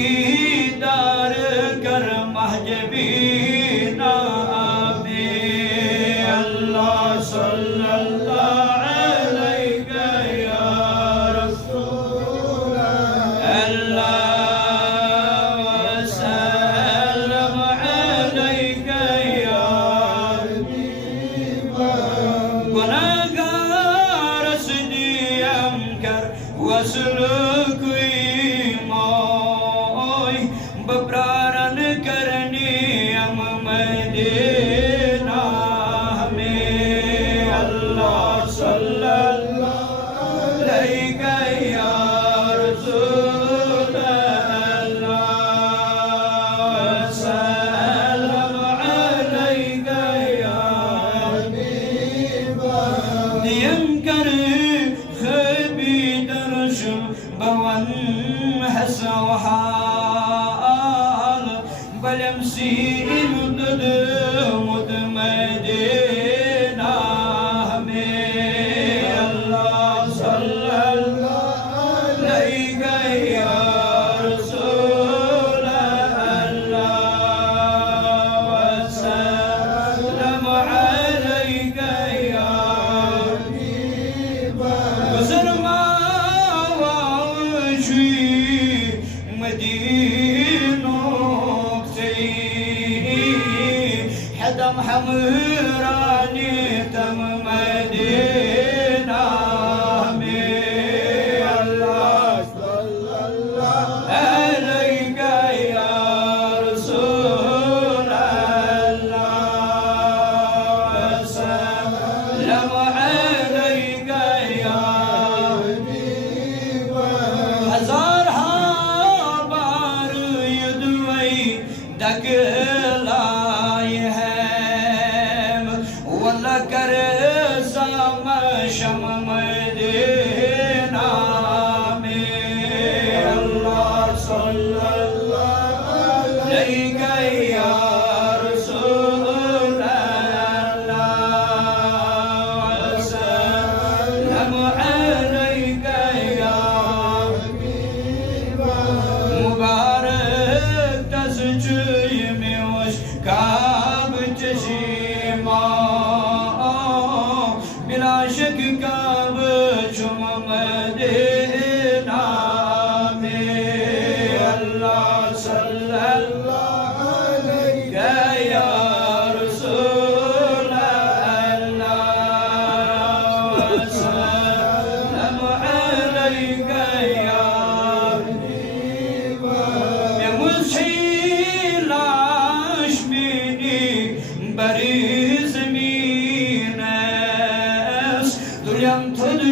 दीदार कर महजबीना आबे अल्लाह सल्लल्लाहु अलैहि या रसूल अल्लाह वसल्लम अलैका या गुनाहगार सदीम कर वसलुक बप्रारन करनी हम मदीना में अल्लाह सल्लल्लाहु अलैहि या रसूल अल्लाह सल्लम अलैका या हबीब दियम कर खबी दर्श बवन हसवहा बलमसी मुदद मुदमदीना में अल्लाह सल्लल्लाहु अलैहि या रसूल अल्लाह वसल्लम अलैका या हबीब गुज़रमा वाशी मदीना दम हमरानी तम मदीना में अल्लाह सल्लल्लाहु अलैहि या रसूल अल्लाह वसल्लम अलैका या हबीब हजार बार युदवई दगलाई है वल्ला कर साम शम मदीना में अल्लाह सल्लल्लाहु अलैहि या रसूल अल्लाह वसल्लम अलैका या हबीब मुबारक तस्जुय में वश काब चशीमा बिला शक काब चुम मदीना में अल्लाह सल्लल्लाहु अलैहि या रसूल अल्लाह वसल्लम अलैका या हबीब मैं मुझिलाश मेरी बरी ज़मीन दुनिया थोड़